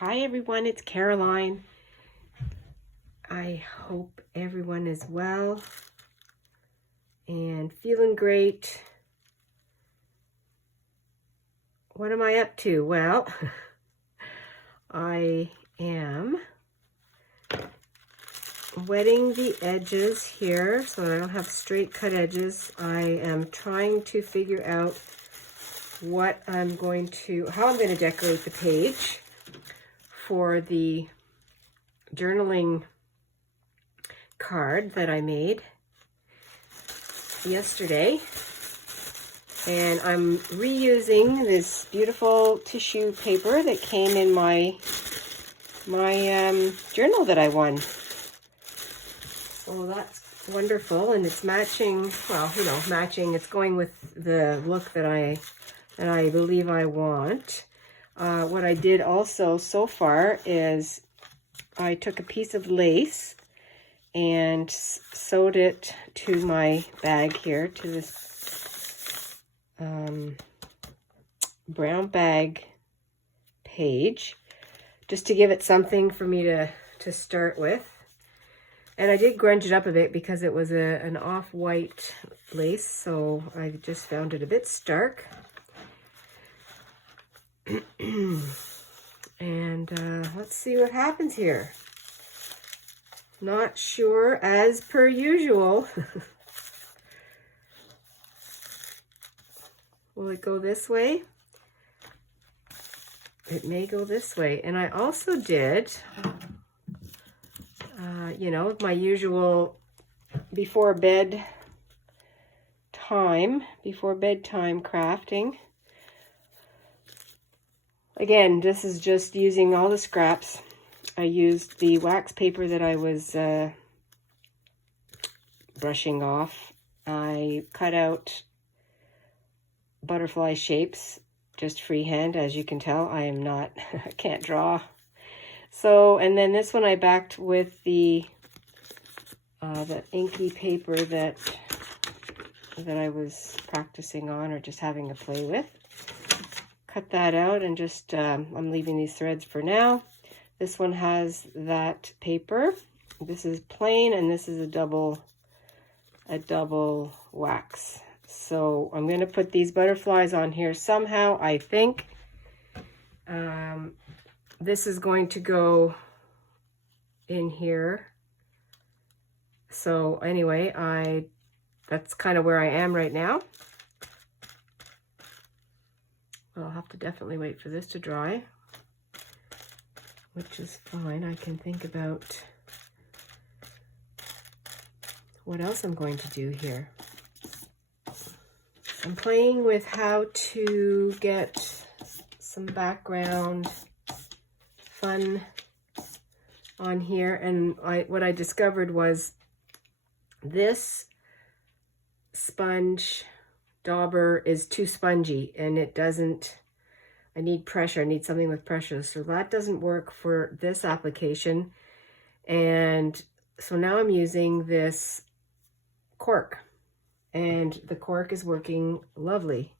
Hi everyone, it's Caroline. I hope everyone is well and feeling great. What am I up to? Well, I am wetting the edges here so that I don't have straight cut edges. I am trying to figure out how I'm going to decorate the page for the journaling card that I made yesterday, and I'm reusing this beautiful tissue paper that came in my journal that I won. So that's wonderful, and it's matching. Well, matching. It's going with the look that I believe I want. What I did also so far is I took a piece of lace and sewed it to my bag here, to this brown bag page, just to give it something for me to start with. And I did grunge it up a bit because it was an off-white lace, so I just found it a bit stark. And let's see what happens here. Not sure, as per usual. Will it go this way? It may go this way. And I also did, my usual before bedtime crafting. Again, this is just using all the scraps. I used the wax paper that I was brushing off. I cut out butterfly shapes, just freehand. As you can tell, I can't draw. So, and then this one I backed with the inky paper that I was practicing on, or just having a play with. Cut that out, and just I'm leaving these threads for now. This one has that paper. This is plain, and this is a double wax. So I'm going to put these butterflies on here somehow, I think. This is going to go in here. So anyway, that's kind of where I am right now. I'll have to definitely wait for this to dry, which is fine. I can think about what else I'm going to do here. I'm playing with how to get some background fun on here, and what I discovered was this sponge dauber is too spongy, and it doesn't, I need pressure. I need something with pressure. So that doesn't work for this application. And so now I'm using this cork, and the cork is working lovely.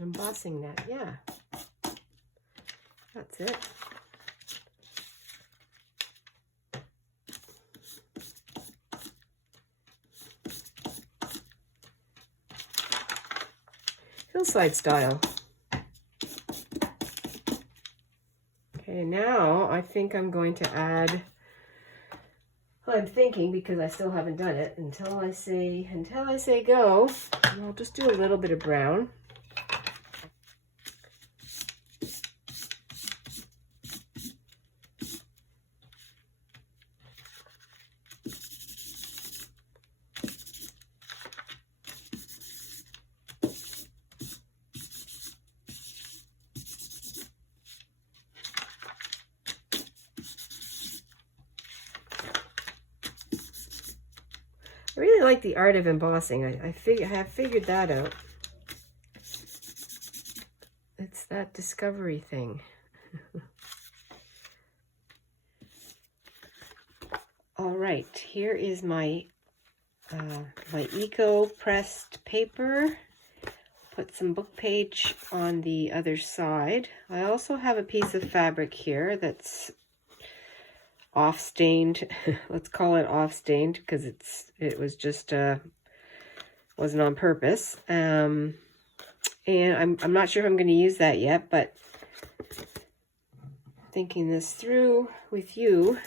Embossing that, yeah. That's it. hillside style. Okay, now I think I'm going to add, well, I'm thinking because I still haven't done it, until I say go, I'll just do a little bit of brown. I really like the art of embossing. I have figured that out. It's that discovery thing. All right, here is my my eco pressed paper. Put some book page on the other side. I also have a piece of fabric here that's off stained. Let's call it off stained because it was just wasn't on purpose. And I'm not sure if I'm going to use that yet, but thinking this through with you.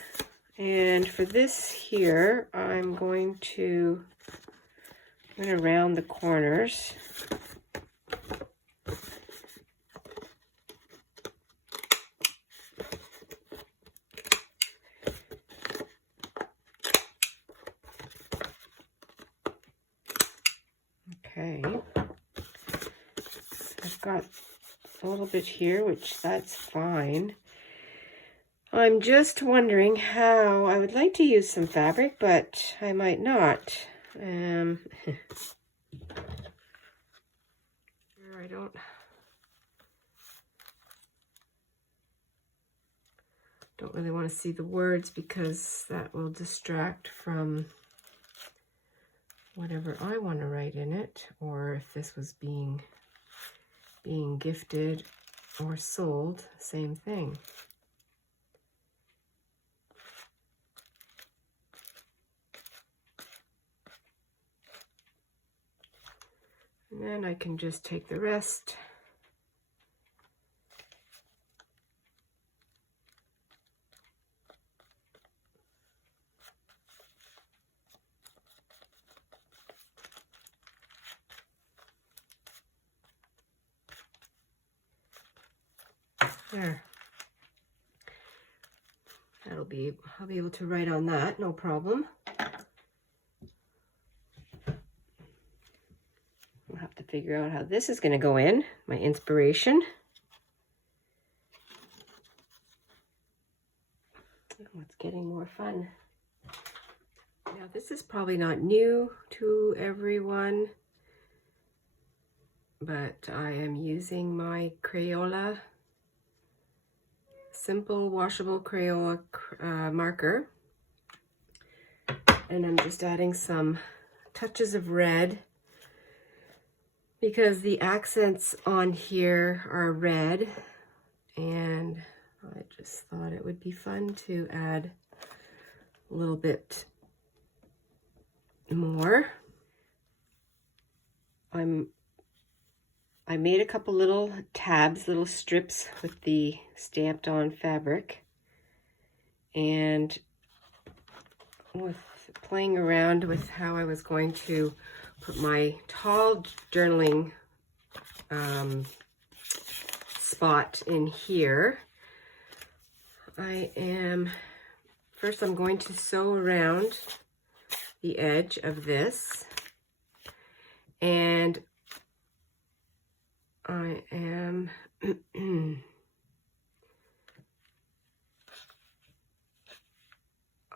And for this here, I'm going to round the corners. Okay, I've got a little bit here, which that's fine. I'm just wondering how I would like to use some fabric, but I might not. I don't really want to see the words because that will distract from whatever I want to write in it, or if this was being gifted or sold, same thing. And then I can just take the rest . There. I'll be able to write on that, no problem. I'll have to figure out how this is going to go in, my inspiration. Oh, it's getting more fun. Now, this is probably not new to everyone, but I am using my Crayola, simple washable Crayola marker, and I'm just adding some touches of red because the accents on here are red, and I just thought it would be fun to add a little bit more. I made a couple little tabs, little strips with the stamped on fabric, and with playing around with how I was going to put my tall journaling spot in here. First I'm going to sew around the edge of this, and I am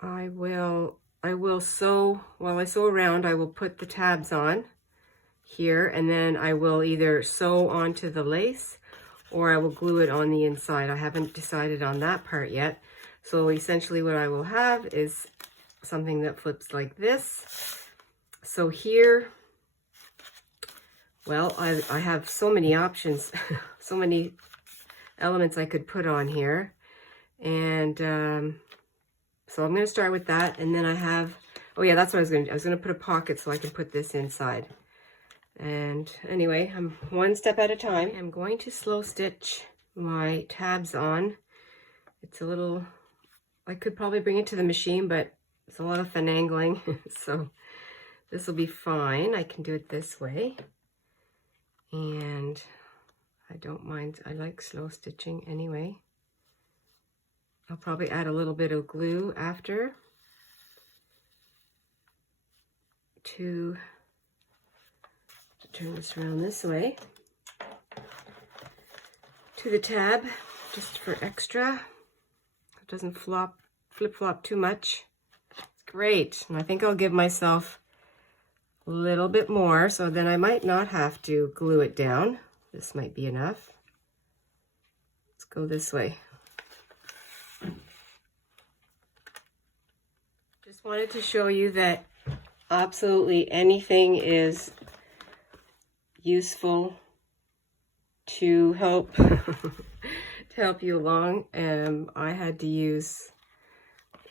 I will sew, while I sew around, I will put the tabs on here, and then I will either sew onto the lace or I will glue it on the inside. I haven't decided on that part yet. So essentially what I will have is something that flips like this. So here, well, I have so many options, so many elements I could put on here. And so I'm going to start with that. And then I have, oh yeah, that's what I was going to do. I was going to put a pocket so I can put this inside. And anyway, I'm one step at a time. I'm going to slow stitch my tabs on. It's a little, I could probably bring it to the machine, but it's a lot of finagling. So this will be fine. I can do it this way. And I don't mind, I like slow stitching anyway. I'll probably add a little bit of glue after to turn this around this way to the tab, just for extra. It doesn't flip-flop too much. It's great. And I think I'll give myself a little bit more, so then I might not have to glue it down. This might be enough. Let's go this way. Just wanted to show you that absolutely anything is useful to help you along. I had to use,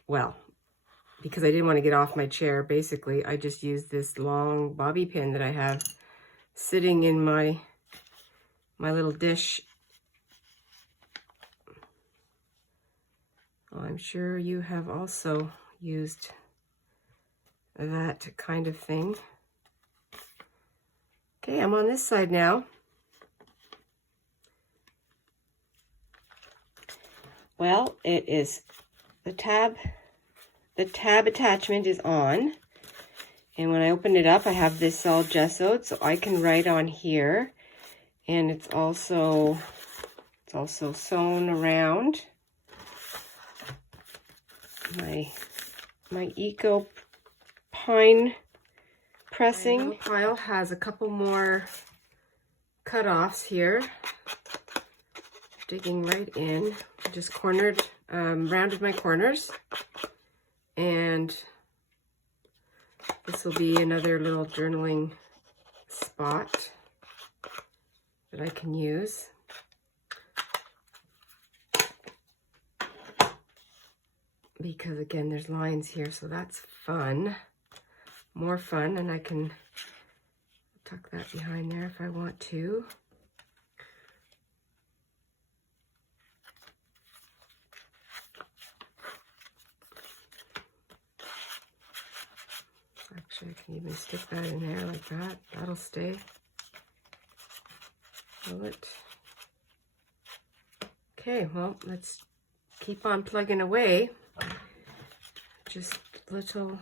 well, because I didn't want to get off my chair, basically I just used this long bobby pin that I have sitting in my little dish. I'm sure you have also used that kind of thing. Okay, I'm on this side now. Well, it is the tab attachment is on, and when I open it up I have this all gessoed, so I can write on here, and it's also sewn around my Eco Pine pressing. My little pile has a couple more cut-offs here, digging right in. I just rounded my corners, and this will be another little journaling spot that I can use. Because again, there's lines here, so that's fun. More fun, and I can tuck that behind there if I want to. Actually, I can even stick that in there like that. That'll stay. Will it? Okay, well, let's keep on plugging away. Just little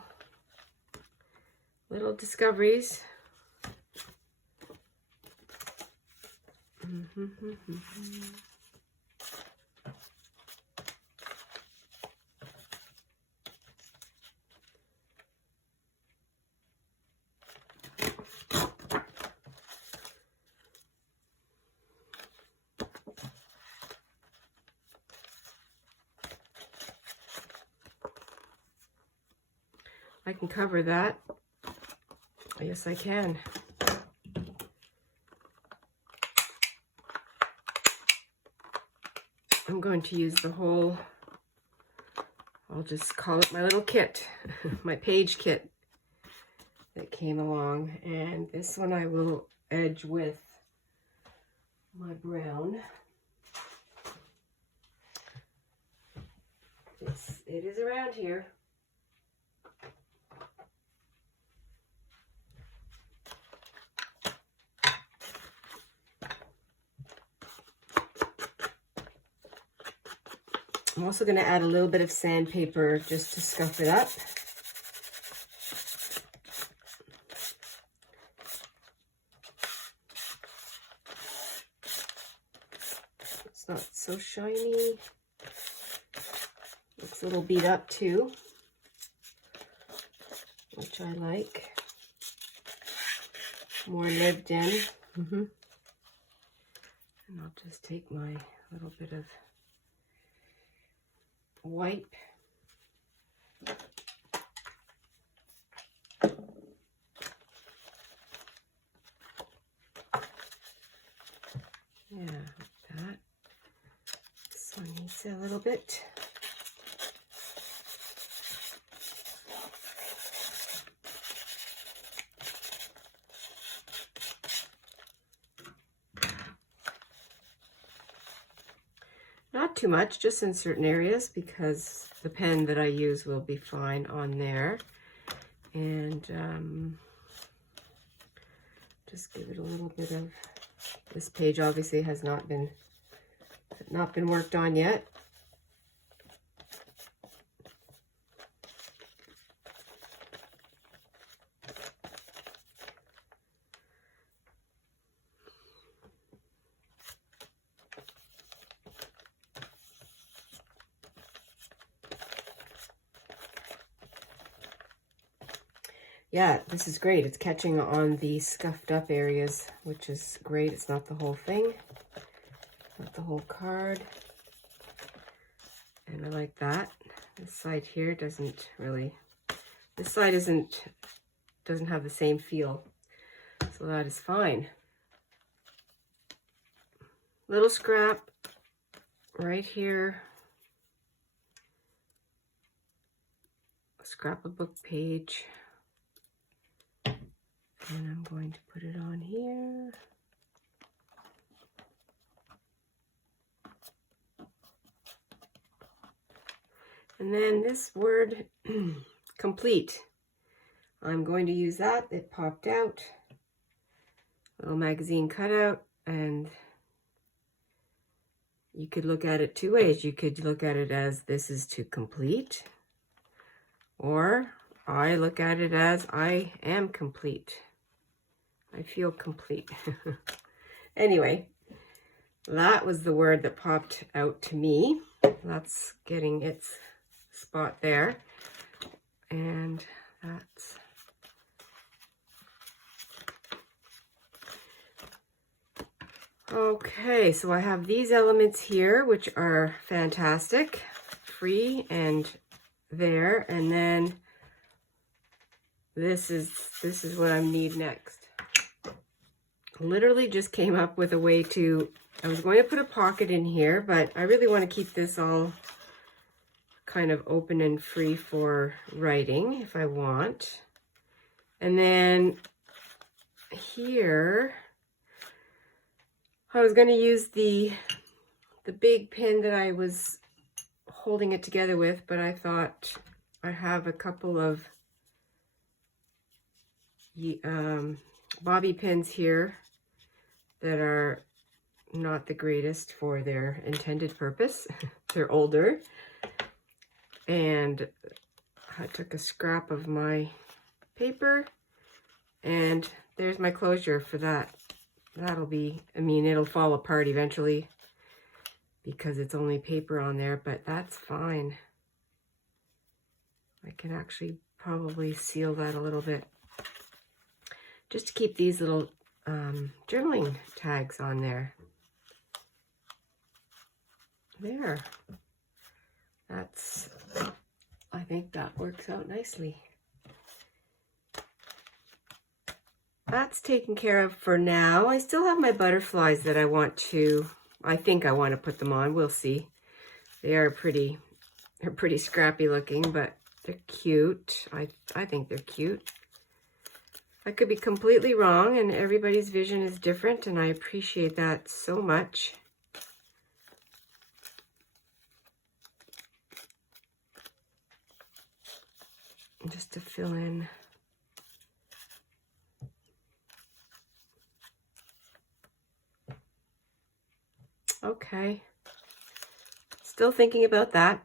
discoveries. I can cover that. Yes, I can. I'm going to use the whole, I'll just call it my little kit, my page kit that came along. And this one I will edge with my brown. It is around here. I'm also going to add a little bit of sandpaper just to scuff it up. It's not so shiny. Looks a little beat up too, which I like. More lived in. And I'll just take my little bit of wipe. Yeah, like that. This one needs a little bit. too much, just in certain areas, because the pen that I use will be fine on there. And just give it a little bit of, this page obviously has not been worked on yet. Yeah, this is great. It's catching on the scuffed up areas, which is great. It's not the whole thing, not the whole card. And I like that. This side here doesn't really, this side doesn't have the same feel. So that is fine. Little scrap right here. A scrapbook page. And I'm going to put it on here. And then this word, complete. I'm going to use that. It popped out. Little magazine cutout. And you could look at it two ways. You could look at it as this is to complete. Or I look at it as I am complete. I feel complete. Anyway, that was the word that popped out to me. That's getting its spot there. And that's okay. So I have these elements here, which are fantastic, free and there. And then this is what I need next. Literally just came up with a way to, I was going to put a pocket in here, but I really want to keep this all kind of open and free for writing if I want. And then here, I was going to use the big pin that I was holding it together with, but I thought I have a couple of bobby pins here that are not the greatest for their intended purpose. They're older. And I took a scrap of my paper, and there's my closure for that. That'll be, I mean, it'll fall apart eventually because it's only paper on there, but that's fine. I can actually probably seal that a little bit just to keep these little journaling tags on there. There. That's, I think that works out nicely. That's taken care of for now. I still have my butterflies that I want to, I think I want to put them on. We'll see. They're pretty scrappy looking, but they're cute. I think they're cute. I could be completely wrong, and everybody's vision is different, and I appreciate that so much. Just to fill in. Okay. Still thinking about that.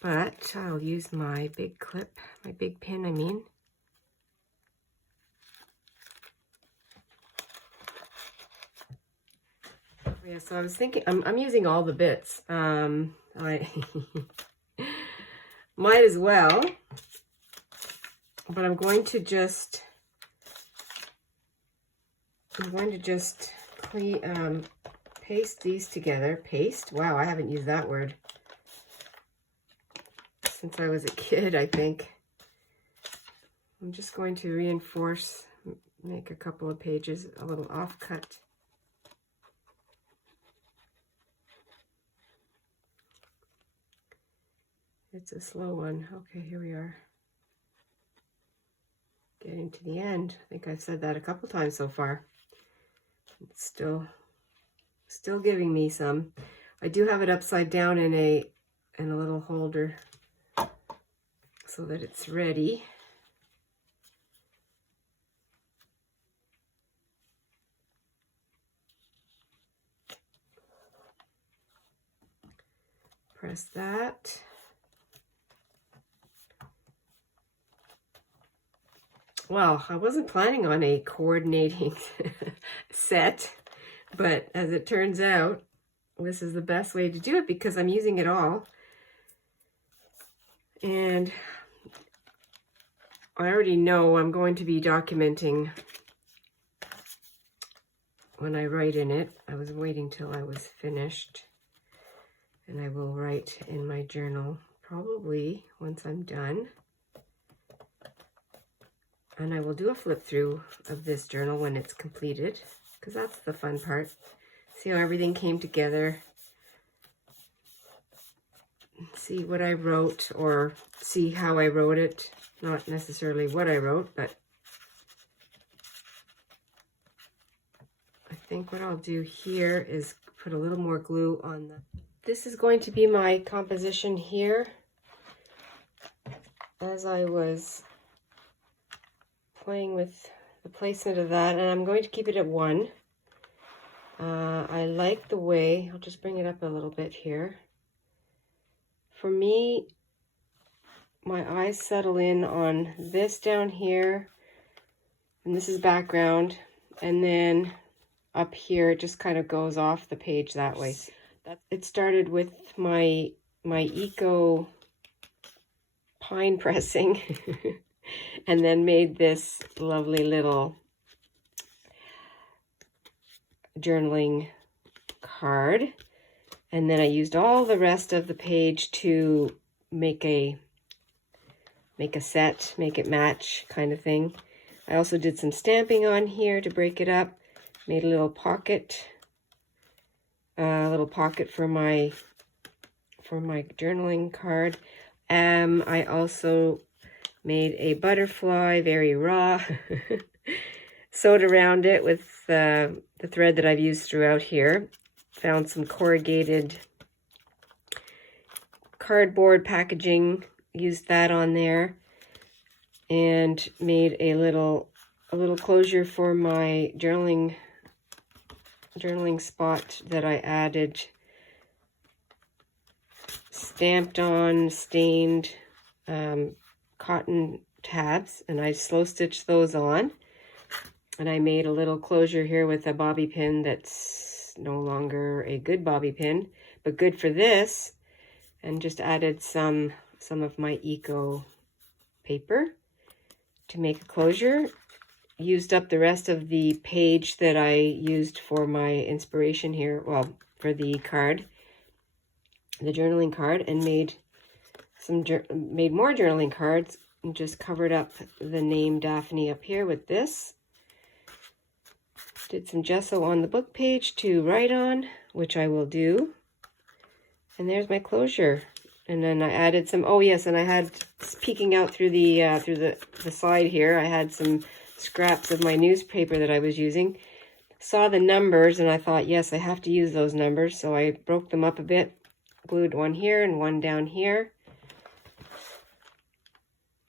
But I'll use my big clip, my big pin, I mean. Yeah, so I was thinking, I'm using all the bits. I might as well, but I'm going to just paste these together. Paste? Wow, I haven't used that word since I was a kid, I think. I'm just going to reinforce, make a couple of pages, a little offcut. It's a slow one. Okay, here we are. Getting to the end. I think I've said that a couple times so far. It's still giving me some. I do have it upside down in a little holder so that it's ready. Press that. Well, I wasn't planning on a coordinating set, but as it turns out, this is the best way to do it because I'm using it all. And I already know I'm going to be documenting when I write in it. I was waiting till I was finished, and I will write in my journal probably once I'm done. And I will do a flip through of this journal when it's completed, because that's the fun part. See how everything came together. See what I wrote, or see how I wrote it. Not necessarily what I wrote, but I think what I'll do here is put a little more glue on the... This is going to be my composition here. As I was playing with the placement of that, and I'm going to keep it at 1. I like the way, I'll just bring it up a little bit here. For me, my eyes settle in on this down here, and this is background, and then up here it just kind of goes off the page that way. It started with my Eco pine pressing and then made this lovely little journaling card, and then I used all the rest of the page to make a set, make it match kind of thing. I also did some stamping on here to break it up, made a little pocket for my journaling card. I also made a butterfly, very raw, sewed around it with the thread that I've used throughout here. Found some corrugated cardboard packaging, used that on there, and made a little closure for my journaling spot that I added stamped on, stained cotton tabs, and I slow stitched those on. And I made a little closure here with a bobby pin that's no longer a good bobby pin, but good for this, and just added some of my Eco paper to make a closure. Used up the rest of the page that I used for my inspiration here, well, for the card, the journaling card, and made more journaling cards, and just covered up the name Daphne up here with this. Did some gesso on the book page to write on, which I will do. And there's my closure. And then I added some, oh yes, and I had, peeking out through the side here, I had some scraps of my newspaper that I was using. Saw the numbers and I thought, yes, I have to use those numbers. So I broke them up a bit, glued one here and one down here,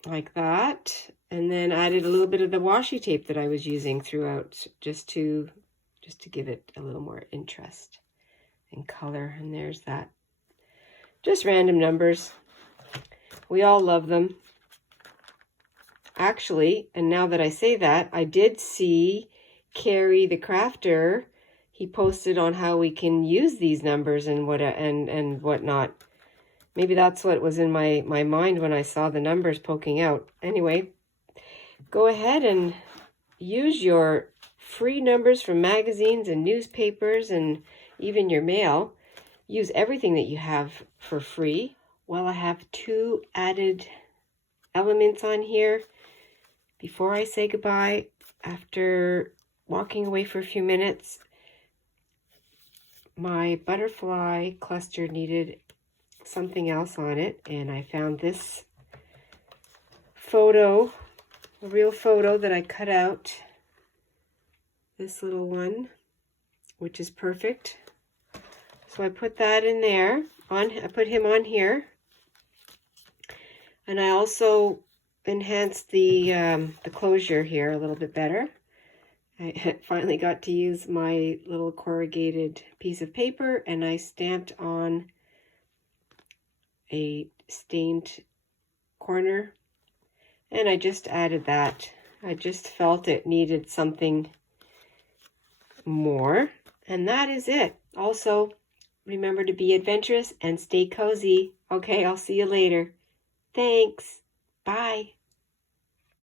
like that. And then added a little bit of the washi tape that I was using throughout, just to give it a little more interest and color. And there's that. Just random numbers. We all love them. Actually, and now that I say that, I did see Carrie the crafter. He posted on how we can use these numbers and whatnot. Maybe that's what was in my mind when I saw the numbers poking out. Anyway, go ahead and use your free numbers from magazines and newspapers and even your mail. Use everything that you have for free. Well, I have 2 added elements on here. Before I say goodbye, after walking away for a few minutes, my butterfly cluster needed something else on it, and I found this photo, a real photo that I cut out, this little one, which is perfect. So I put that in there. I put him on here. And I also enhanced the closure here a little bit better. I finally got to use my little corrugated piece of paper, and I stamped on a stained corner, and I just added that. I just felt it needed something more, and that is it. Also, remember to be adventurous and stay cozy. Okay, I'll see you later. Thanks. Bye.